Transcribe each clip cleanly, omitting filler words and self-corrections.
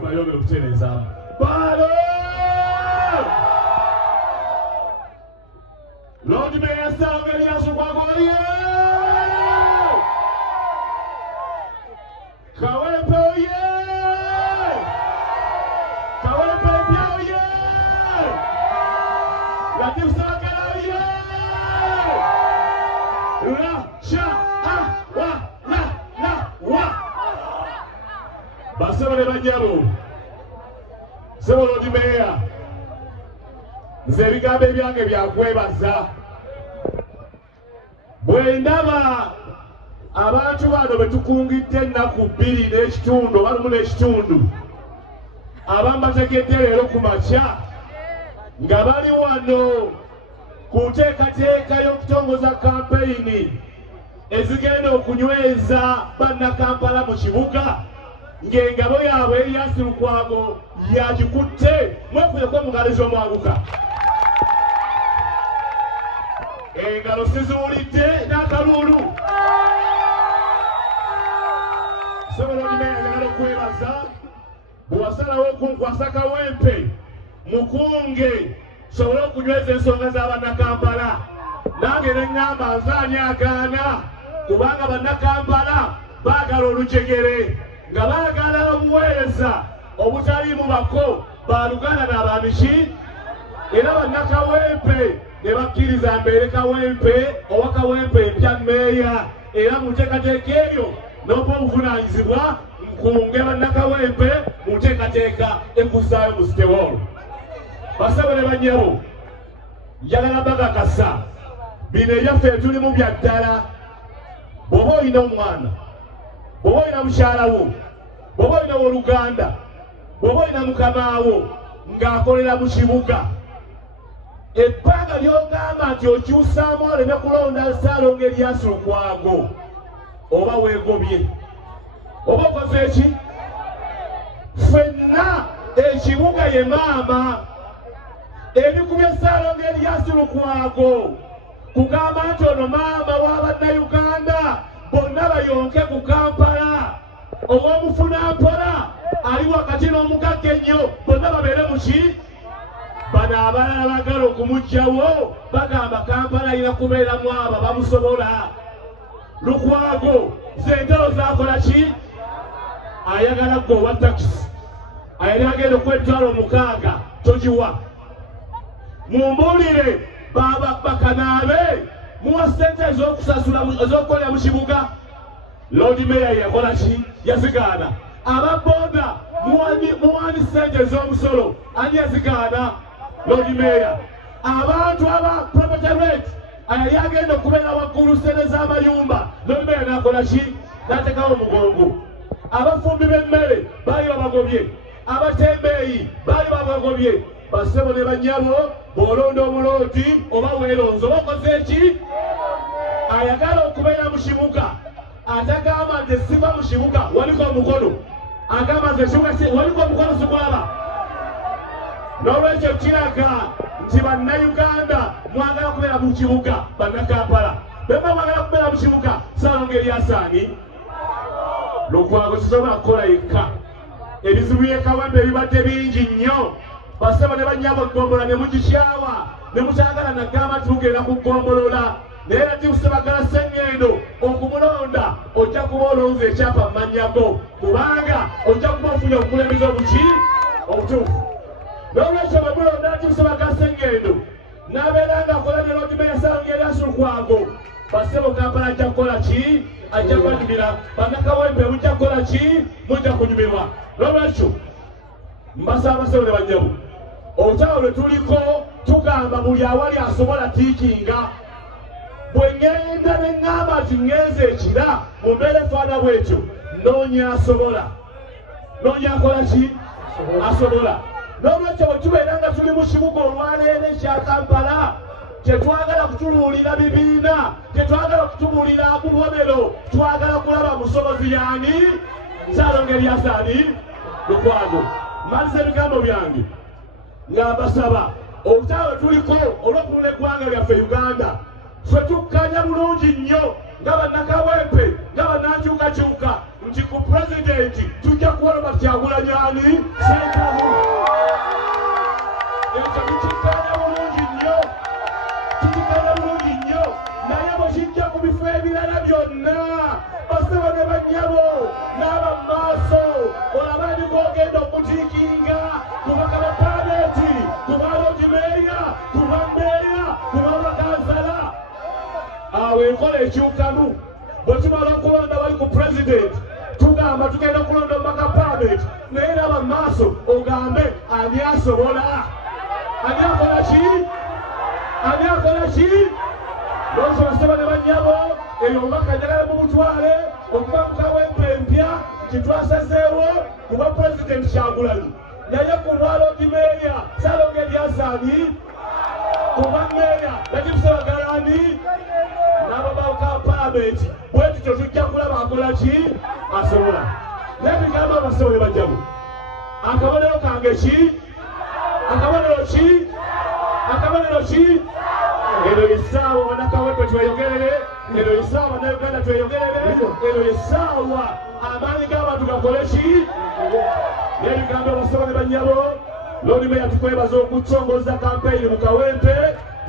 Kama yoga kuteleza. Balo! Lord Mayor Salve Yasu Kwagoye! Kawepe oye! Kawepe oye! Latif Sakala oye! La sha wa Basema ne banyalo. Sebo Lord Mayor. Nze bigambo ebyange byakwebaza. Bwendaba abantu bano betukungidde ennaku 2 n'ekitundu oba 1 n'ekitundu abamu bategedde leero ku makya nga bali wano ku nteekateeka y'okutongoza kampeyini ezigenda okunyweza bannakampala mu kibuga ng'engabo yaabwe Erias Lukwago yagikutte mwekuyeko omugalizo omwanguka. Engalo sizuulidde n'akalulu. Sobola Mayor ayagala okwebaza bw'wasalawo okunkwasa kawempe mukunge sobole okunyweza ensonga z'abannakampala. Nange ne ŋŋamba nze agaana kubanga bannakampala baagala olujegere nga baagala obuweereza obutaliimu bako baaluganda n'abaamiki era bannakawempe ne bakkiriza mbeere kawempe owa kawempe empya mmeeya era mu nteekateeka eyo n'oba obuvunaanyizibwa nkunge bannakawempe mu nteekateeka ekuzzaayo mu Sitewolo. Basabo ne bannyabo njagala bagakasa bino ebyaffe tulimu bya ddala. Bw'oba olina omwana, bw'oba olina mukyalawo, bw'oba olina w'oluganda, bw'oba olina mukamaawo ng'akolera mu kibuga, ebbanga ly'ogamba nti okyusaamu oleme kulonda Ssaalongo Erias Lukwago oba weegobye oba okoze eki? Ffenna ekibuga ye maama ebikubye Ssaalongo Erias Lukwago kugamba nti ono maama w'Abannayuganda bonna bayonke ku Kampala ow'omufunampola ali wakati n'omugagga ennyo bonna babeere mu ki? Bano abalala bagala okumuggyawo bagamba Kampala alina kubeeramu abo bamusobola. Lukwago zentalo zakola ki? Ayagala gwe owa takisi ayali agenda okw'emitwalo 6 togiwa. Mumbuulire bakanaabe muwa ssente ez'okusasula ez'okukolera mu kibuga. Lord Mayor yakola ki? Yazigaana. Ababooda muwani ssente ez'omusolo ani yazigaana? Lord Mayor. Abantu aba property rate ayali agenda okubeera waggulu ssente z'amayumba Lord Mayor n'akola ki? N'ateekawo omugongo. Abafumbi b'emmere baali babagobye, abatembeeyi baali babagobye. Basebo ne bannyabo bw'olonda omulooti oba weeronze oba okoze eki? Ayagala okubeera mu kibuga atagamba nti siva mu kibuga waliko omukono agamba nti ekibuga waliko omukono sikwaba. N'olwekyo kiraga nti bannayuganda mwagala kubeera mu kibuga bannakampala bemba mwagala kubeera mu kibuga Ssaalongo Erias Lukwago kisobola kukola yekka. Ebizibu by'ekawempe ebibadde bingi nnyo. Basebo ne bannyabo ggombolola ne mugikyawa ne mukyagala nagamba nti mugenda kugombolola naye ati Ssebagala Sseŋŋendo okumulonda ojja kuba olonze ekyapa mu mannyago kubanga ojja kuba ofunye obukulembeze obuki obutuufu. N'olwekyo bwe mulonda ati Ssebagala Sseŋŋendo n'abeera ng'akola ne Lord Mayor Ssaalongo Erias Lukwago Basebo Kampala ajja kukola ki? Ajja kubanyumira. Bannakawempe mujja kukola ki? Mujja kunyumirwa. N'olwekyo mbasaba basebo ne bannyabo olutalo lwe tuliko tugamba buli awali asobola tiikinga. Bwe ŋŋenda ne ŋŋamba nti ŋŋenze ekira mu mbeera efaana bw'etyo noonya asobola. Noonya akola ki? Asobola. N'olwekyo bwe tubeera nga tuli mu kibuga olwaleero ekya Kampala tetwagala kutuluulira bibiina, tetwagala kutubuulira bubonero, twagala kulaba musobozi y'ani? Ssaalongo Erias Lukwago. Maliza ebigambo byange nga mbasaba olutalo tuliko olw'okunula eggwanga lyaffe Uganda ffe tukkanya bulungi nnyo nga bannakawempe nga bannankyukakyuka nti ku pulezidenti tujja kuwala Kyagulanyi Ssentamu. Ekyo tukikkaanya bulungi nnyo, tukikkaanya bulungi nnyo, naye bwe kijja ku bifo ebirala byonna basebo ne bannyabo n'aba maaso olaba ndi gw'ogenda okutiikinga ku bakaba paamenti, ku balongi meeya, ku bammeeya, ku babakansala. Awo enkola ekyukamu bwe tumala okulonda bali ku pulezidenti tugamba tugenda okulonda omubaka paamenti naye n'aba maaso ogambe ani asobola, ani akola ki, ani akola ki. Lwaki basebo ne bannyabo eyo omubaka njagala mumutwale okuba mu kawempe empya kitwasazeewo kuba pulezidenti Kyagulanyi naye ku bwalongi meeya Ssaalongo Elyazaani, kuba meeya Latif Ssebagalani n'ababaka paamenti bwe tutyo tujja kulaba akola ki, asobola. N'ebigambo abasebo ne bannyabo akabonero kange ki, akabonero ki, akabonero ki. Eno yessaawa bannakawempe tweyogerere, eno yessaawa bannayuganda tweyogerere, eno yessaawa amaanyi g'abantu gakole ki. N'ebigambo abasebo ne bannyabo Lord Mayor tukwebaza okucongoza kampeyini mu Kawempe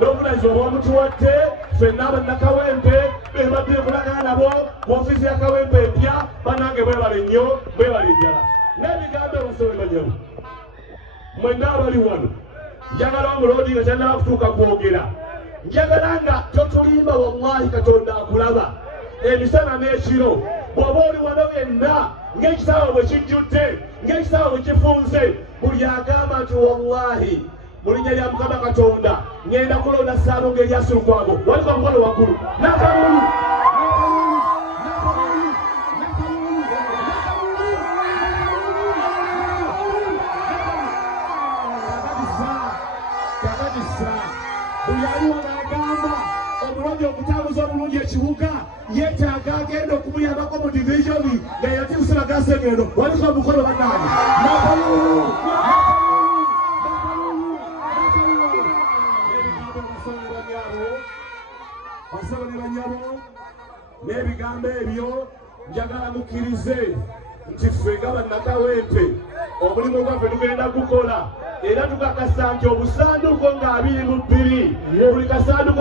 n'obuvunaanyizibwa bw'omutuwadde ffenna bannakawempe bebadde kulagana nabo mu ofiisi ya Kawempe empya bannange mwebale nnyo, mwebale ddala. N'ebigambo abasebo ne bannyabo mwenna abali wano njagala omulodi nga kyannaba kutuuka kwogera njagala nga totulimba wallahi Katonda akulaba emisana n'ekiro bw'oba oli wano yenna ng'ekisaawe bwe kijjudde ng'ekisaawe bwe kifunze buli agamba nti wallahi mu linnya lya Mukama Katonda ngenda kulonda Ssaalongo Lukwago waliko omukono waggulu nakalulu buli aliwo n'agamba omulongi okutambuza obulungi ekibuga yeetaaga agenda okumuyambako mu divisioni nga Latif Ssebagasengendo waliko omukono bannange nakalulu. Basebo ne bannyabo n'ebigambo ebyo njagala mukkirize nti ffe nga bannakawempe omulimu gwaffe tugenda gukola era tukakasa nti obusanduko nga 22 buli kasanduko